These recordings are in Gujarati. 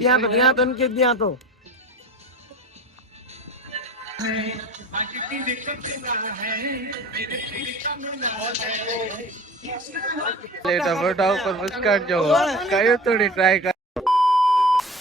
ત્યાં તો કે ત્યાં તો મોટા ઉપર મુસ્કાન જો કયું થોડી ટ્રાય કર.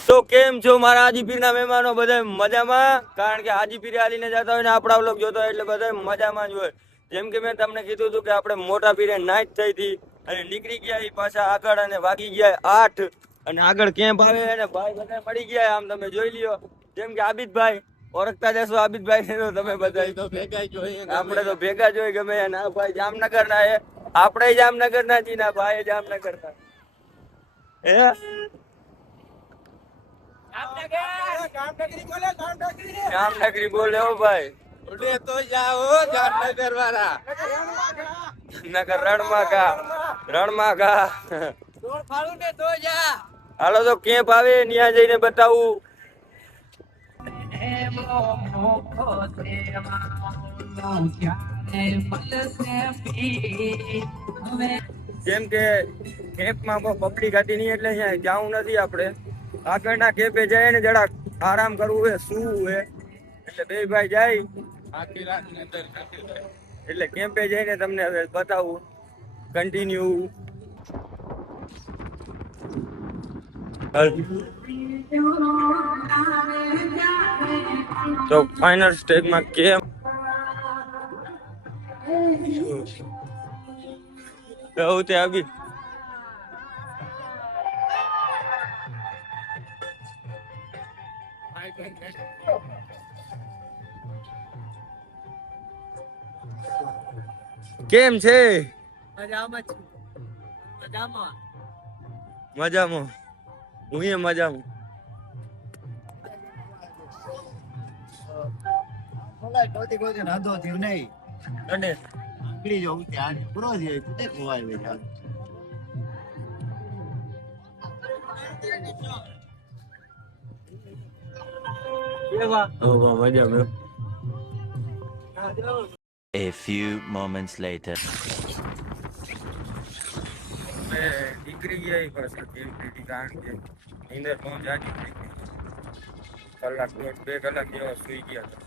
તો કેમ છો મારા હાજીપીરના મહેમાનો? બધા મજામાં? કારણ કે હાજીપીર હાલીને જતા હોય ને આપણા વ્લોગ જોતા હોય એટલે બધા મજામાં જ હોય. જેમ કે મેં તમને કીધું હતું કે આપણે મોટા પીરે નાઈટ થઈ હતી અને નીકળી ગયા એ પાછા આગળ અને વાગી ગયા 8 અને આગળ કેમ્પ આવે અને ભાઈ બધા મળી ગયા. આમ તમે જોઈ લ્યો. જેમ કે આબિદભાઈ ઓળખતા જશો આબિદભાઈ ને, તો તમે બધા તો ભેગા જોઈએ, આપણે તો ભેગા જોઈએ ગમે. અને આ ભાઈ જામનગર ના એ, આપણે જામનગર ના છીએ ને ભાઈ જામનગર ના. હે જામનગરી બોલે હો ભાઈ. ઉડે તો જાઓ જામનગર વાળા. નગર રણમાં કા હાલો તો કેમ્પ આવે ત્યાં જઈને બતાવું. જેમ કે કેમ્પમાં બહુ પબ્લિક હતી નહીં એટલે અહીંયા જવું નથી. આપણે આગળના કેમ્પે જઈએ ને જરાક આરામ કરવું હોય, શું હોય એટલે બે ભાઈ જાય આખી રાત અંદર એટલે કેમ્પે જઈને તમને હવે બતાવું કન્ટિન્યુ. તો ફાઇનલ સ્ટેજમાં કેમ તે આવી કેમ છે? મજામાં. હું એ મજામાં. A few moments later. નીકળી ગયા પાછા કેમ્પથી, કારણ કે નીંદર બહુ જાજી થઈ ગઈ. કલાક દોઢ 2 કલાક જેવા સુઈ ગયા હતા.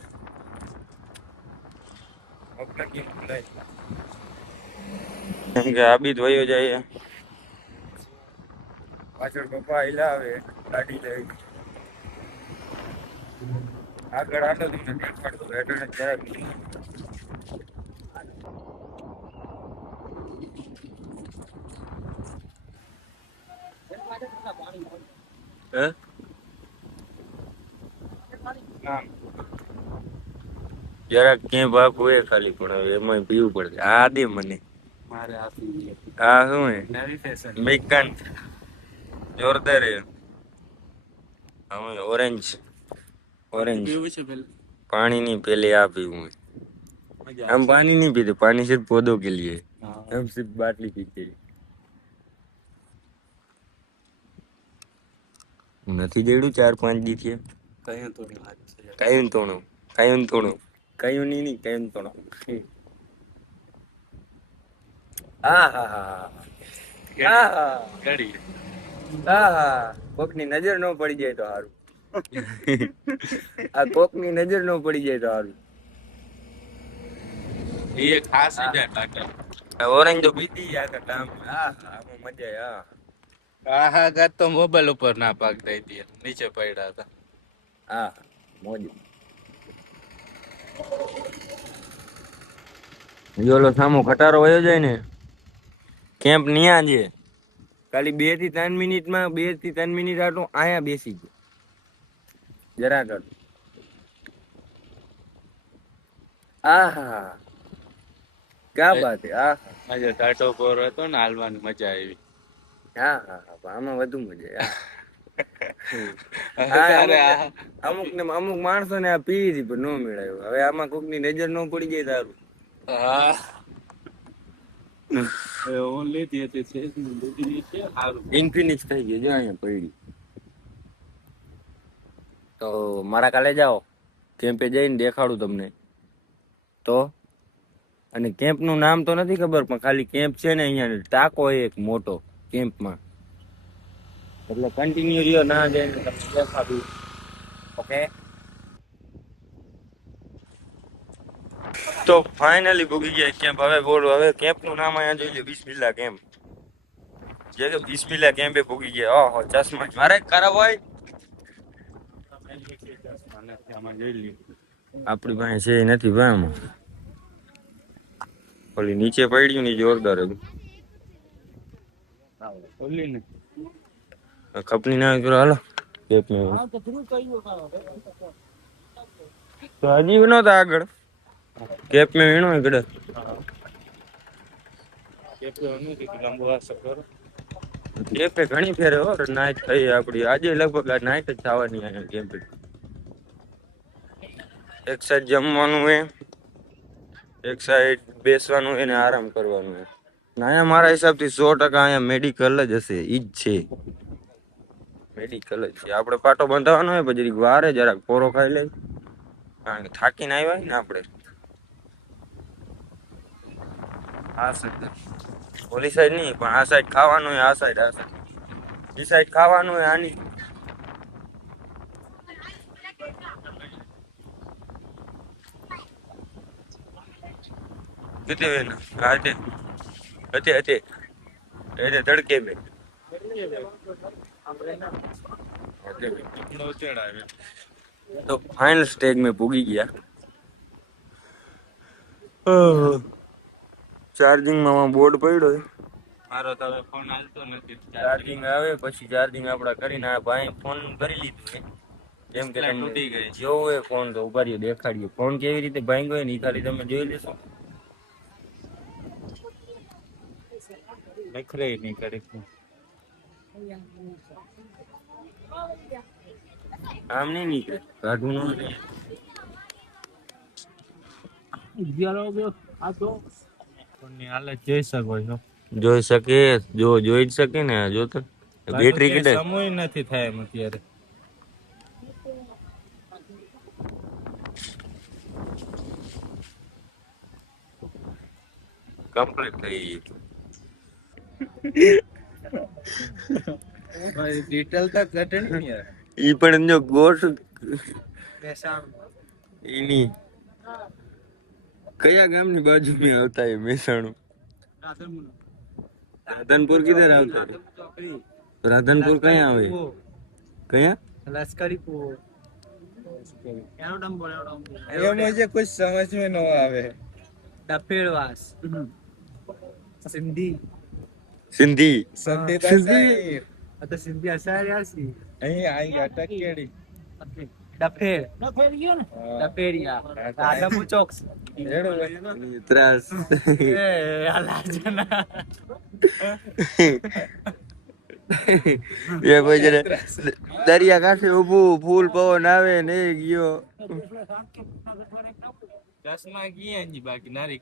કેમ કે આબિદ વયો જાય પાછળ, પપ્પા હિલાવે ગાડી લઈ આગળ. આટલો તમને દેખાડતો હેઠળ જરાક જરાક ક્યાં ભાગ હોય ખાલી, પણ હવે એમાં પીવું પડે. આ દે મને. હા શું હે મેકન જોરદાર હે. ઓરેન્જ પાણી ની પેલે આ પીવું. हम पानी नहीं पीते, पानी सिर्फ पौधों के लिए, हम सिर्फ बाटली पीते हैं. નથી દેડું 4-5 દી થયા. કયું તોણું કયું તોણું. કોકની નજર ન પડી જાય તો સારું. આ કોકની નજર ન પડી જાય તો સારું. ये खास ઓરેન્જ તો પીધી આ કામ. આમાં મજા. હા ગત તો મોબાઈલ ઉપર ના પાક દઈ દે, નીચે પડ્યા હતા. હા મોજ. જોલો સામો ખટારો વયો જાય ને કેમ્પ ન્યા છે. ખાલી 2 થી 3 મિનિટમાં 2 થી 3 મિનિટ આટલું અહીંયા બેસી ગયો જરાક. આહા ક્યાં બાત હે. મજા ટાટો પોર હતો ને, હાલવાની મજા આવી. હા આમાં વધુ મજા. અમુક માણસો ને આ પી પણ ન મેળાયું. હવે આમાં કોક ની નજર ન પડી જાય તારું. ઇન્ફિનિક્સ થઈ ગઈ જો અહીંયા પડી. તો મારા કાલે જાઓ કેમ્પે જઈને દેખાડું તમને. તો અને કેમ્પ નું નામ તો નથી ખબર, પણ ખાલી કેમ્પ છે ને અહીંયા ટાંકો એક મોટો કેમ્પમાં. એટલે કન્ટિન્યુ રહ્યો ના જઈને તમને દેખાડું. ઓકે, તો ફાઇનલી ભૂગી ગયા કેમ્પ. હવે બોલો, હવે કેમ્પનું નામ અહીંયા જોઈ લો, બિસ્મિલ્લા કેમ્પ. જે કે બિસ્મિલ્લા કેમ્પે ભૂગી ગયા. ઓહો, ચશ્મા મારે ખરાબ હોય. આપણી પાસે છે નથી ભાઈ. આમાં ઓલી નીચે પડ્યું ને જોરદાર હતું. કપની ના કરો હાલો. તો હજી નહોતા આગળ કેપ મેં વીણો એકડે. કેપે ઘણી ફેરે હો નાઈટ થઈ આપડી. આજે લગભગ આ નાઈટ જ થવાની અહીંયા કેમ્પે. એક સાઈડ જમવાનું હે, એક સાઈડ બેસવાનું હે ને આરામ કરવાનું હે. અહીંયા મારા હિસાબથી 100% અહીંયા મેડિકલ જ હશે. ઈ જ છે, મેડિકલ જ છે. આપણે પાટો બંધાવવાનો હોય પછી વારે જરાક પોરો ખાઈ લે, કારણ કે થાકીને આવ્યા ને આપણે. આ સાઈડ ઓલી સાઈડ નહીં, પણ આ સાઈડ ખાવાનું હોય. આ સાઈડ ઈ સાઈડ ખાવાનું હોય. આની कितने वेना आते अते अते ऐसे तड़के में तो फाइनल स्टेज में पूगी गया. ચાર્જિંગ માં બોર્ડ પડ્યો છે મારો. તો હવે ફોન હાલતો નથી. ચાર્જિંગ આવે પછી ચાર્જિંગ આપડા કરીને આ ભાઈ ફોન કરી લીધું છે. જેમ કે તમે તૂટી ગઈ જોવો એ ફોન તો ઉભા રહ્યો દેખાડ્યો. ફોન કેવી રીતે ભાંગ્યો ને એ ખાલી તમે જોઈ લેશો. નખરે નહીં કરી આમ નહીં નીકળે. કાઢવું ન હાલત જોઈ શકો છો. જોઈ શકે, જોઈ જ શકે ને. જો તો બેટરી કેટલે સમય નથી થાય એમ અત્યારે. કમ્પ્લીટ થઈ ગઈ. ડિટેલ તો ઘટે નહીં યાર. ઈ પણ જો ગોઠ ઈની કયા ગામની બાજુમાં આવતા એ મહેસાણું? રાધનપુર કિધર આવતા? રાધનપુર કયા આવે? કયા? लश्करीपुर ये मुझे कुछ समझ में न आवे. डफेड़वास सिंधी સિંધી सिंधी सिंधी तो सिंधी असार यासी અહીં આઈ ગયા ટકેડી ડફેર ડફેરિયા આદમુ ચોક ત્રાસ એ અલાજના એ ભાઈ જરે દરિયા કાંઠે ઊભું ફૂલ પવન આવે ને એ ગયો. ચશ્મા ગયા ની બાકી નારી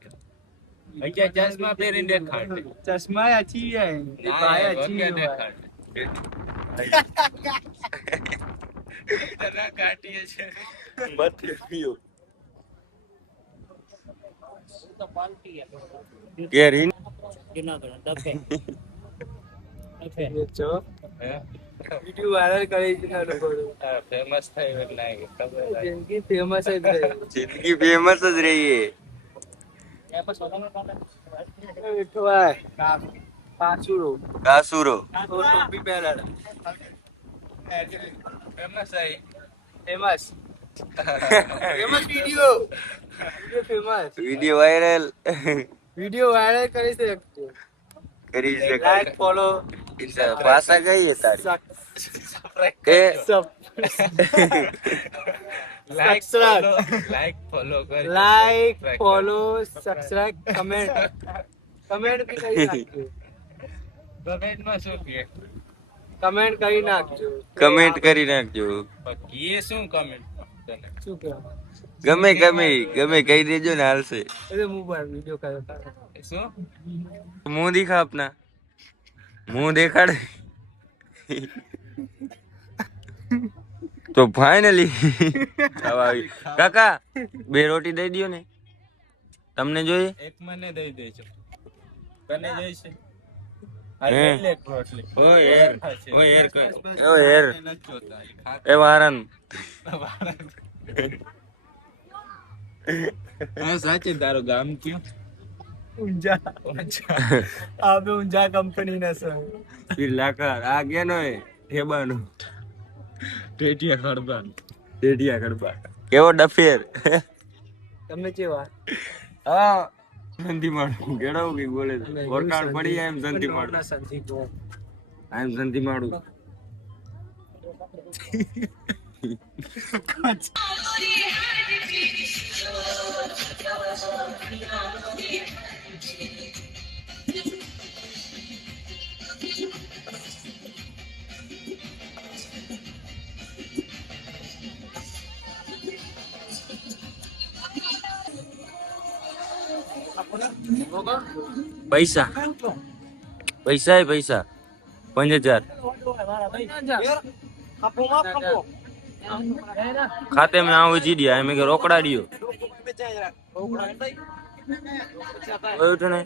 અહીંયા ચશ્મા પહેરીને દેખાડ. ચશ્મા અચી જાય ભાઈ અચી દેખાડ. તના કાટીએ છે મત પીયો તો પાલટી કેરી જો વિડિયો વાયરલ કરી છે ના પડો ફેમસ થઈ એટલે ખબર જિંદગી ફેમસ જ રહી. જિંદગી ફેમસ જ રહી હે. પાસુરો કાસુરો ટોપી પહેરાડ ફેમસ આઈ famous famous video famous video viral કરી છે કરી શકે. લાઈક ફોલો ભાષા કઈ હે તારી? કે લાઈક ફોલો સબસ્ક્રાઇબ કમેન્ટ બી કરી નાખજો. કમેન્ટમાં શું કહે? કમેન્ટ કરી નાખજો. કમેન્ટ કરી નાખજો. એ શું કમેન્ટ શું કહેવા ગમે કહી દેજો ને હાલશે. એટલે મોબાઈલ વિડિયો કર્યો શું મુંહ દિખા अपना मुंह દેખાડ. તો ફાઇનલી કાકા 2 રોટી દઈ દયો ને. તમને જોઈએ? એક મને દઈ દેજો. કને જોઈશે? સાચે તારું ગામ કયું? ઊંઝા. આપણે ઊંઝા કંપનીના છે. લાકર આ કેનો હે ઠેબાનો ટેટિયા ખડબા. ટેટિયા કડબા કેવો ડફેર તમે કેવા? હા સંધી માડું કેળાવું કઈ બોલે છે. ઓળખાણ પડી જાય એમ સંધી માડું એમ સંધી માડું પૈસા પૈસા 5000 ખાતે में आऊं जी दिया मैं रोकड़ा दियो उठो ने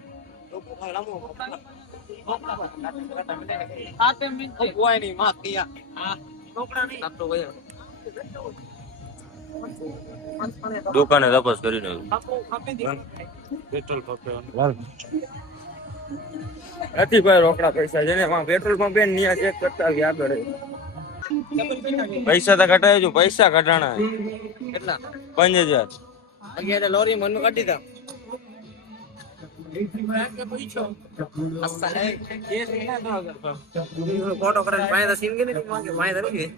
દુકાને તપાસ કરીને પેટ્રોલ પંપ નથી ભાઈ રોકડા પૈસા જેને પેટ્રોલ પંપ નિયા ચેક કરતા આવી આગળ પૈસા તો કટાય જો પૈસા કટાણા કેટલા? 5000 અત્યારે લોરી મન કાઢી દા. ફોટો કરે પાયદા સીન કે નહીં માંગે પાયદા નહીં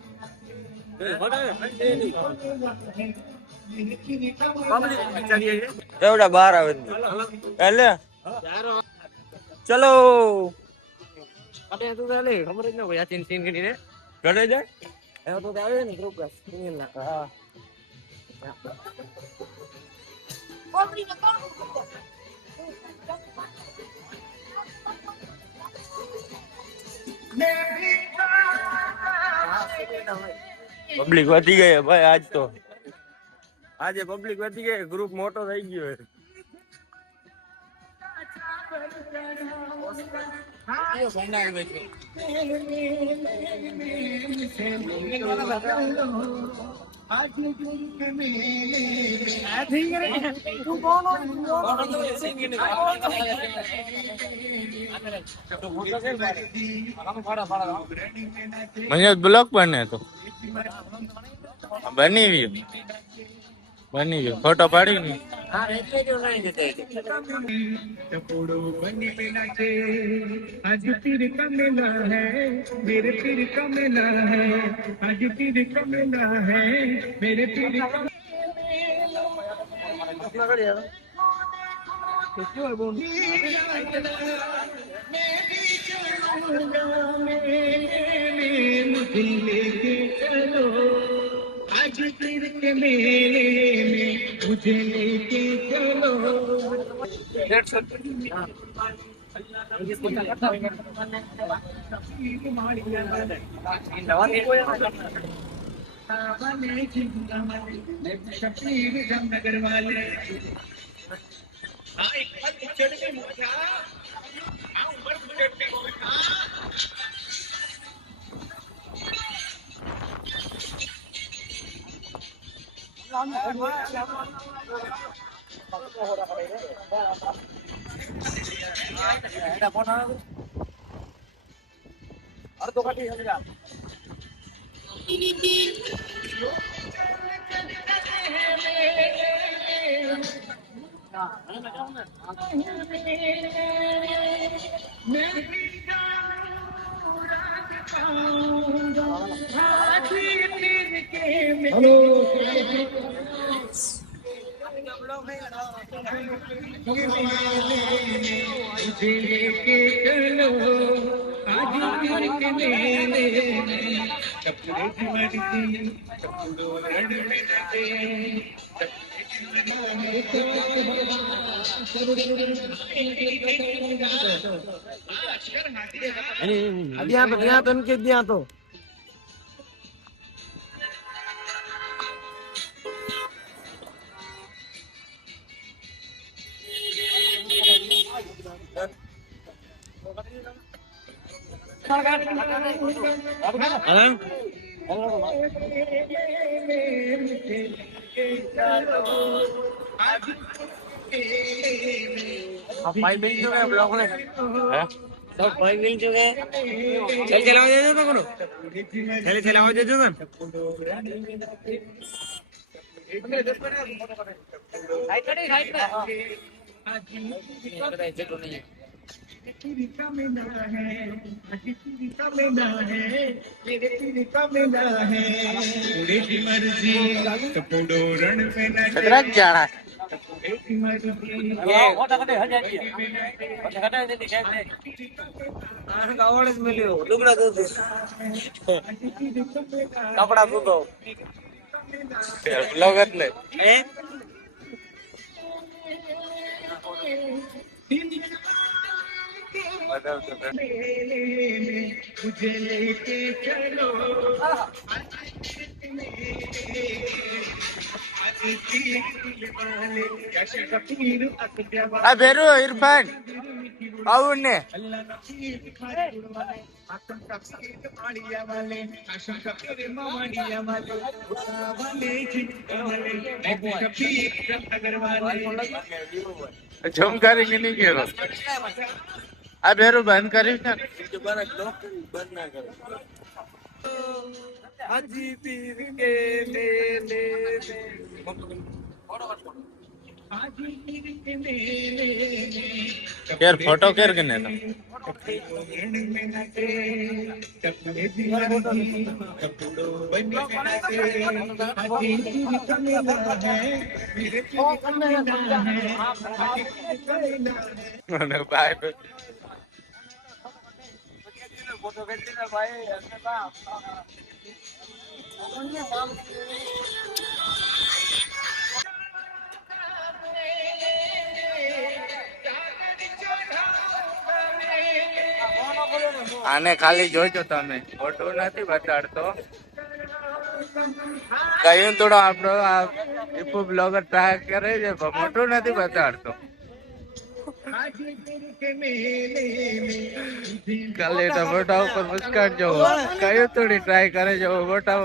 એવડા બહાર આવે એટલે ચલો અરે તું ચાલે ખબર જ ન હોય આ સીન સીન કે નહીં ઘરે જાય એ તો આવે ને ગ્રુપ ના. હા પબ્લિક વધી ગઈ ભાઈ આજ તો આજે પબ્લિક વધી ગઈ ગ્રુપ મોટો થઈ ગયો મને બ્લોક બને તો બની ગયો ફોટો પાડી ને आज पीर का मेला है मेरे पीर का मेला है आज पीर का मेला है मेरे पीर का मुझे लेके चलो आज पीर के मेले में मुझे लेके चलो जामनगर वाले ત્યાં તો કે ત્યાં તો આ ભેરુ ઇરફાન આવું ને જમ કરી કે નહીં કેરો આ ભેરુ બંધ કરી ને બંધ ના કરો. હાજી પીર કે મેલે કેર ફોટો કેર કે ને બાય આને ખાલી જોજો તમે ફોટો નથી બતાડતો કયું થોડો આપણો આ હિપો બ્લોગર ટ્રાય કરે છે પણ ફોટો નથી બતાડતો કાલે મોટા ઉપર મુસ્કાન જો કયું થોડી ટ્રાય કરે છે મોટા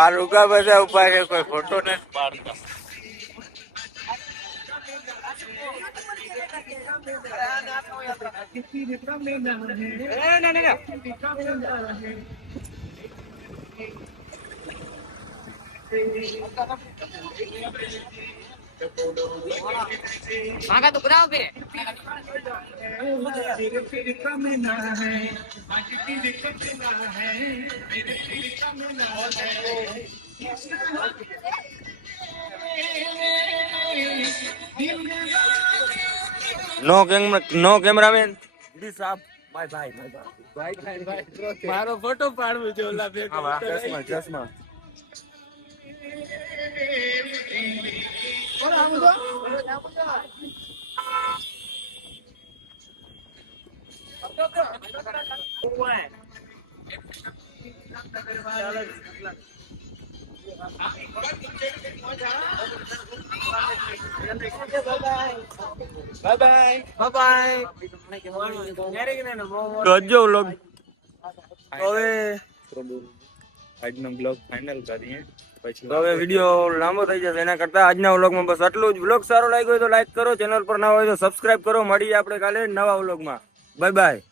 આ રૂગા બધા ઉભા છે કોઈ ફોટો નથી પાડતો तो बनाओ पे નો કેમેરામેન ધીસ આપ બાય બાય મારો ફોટો પાડવું છે ઓલા ચશ્મા ચશ્મા કરજો વ્લોગ. હવે આજનો બ્લોગ ફાઇનલ કરીએ પછી હવે વિડીયો લાંબો થઈ જશે એના કરતા આજના વ્લોગમાં બસ આટલું જ. વ્લોગ સારો લાગ્યો હોય તો લાઈક કરો, ચેનલ પર ના હોય તો સબસ્ક્રાઇબ કરો. મળીએ આપણે કાલે નવા વ્લોગમાં. Bye bye.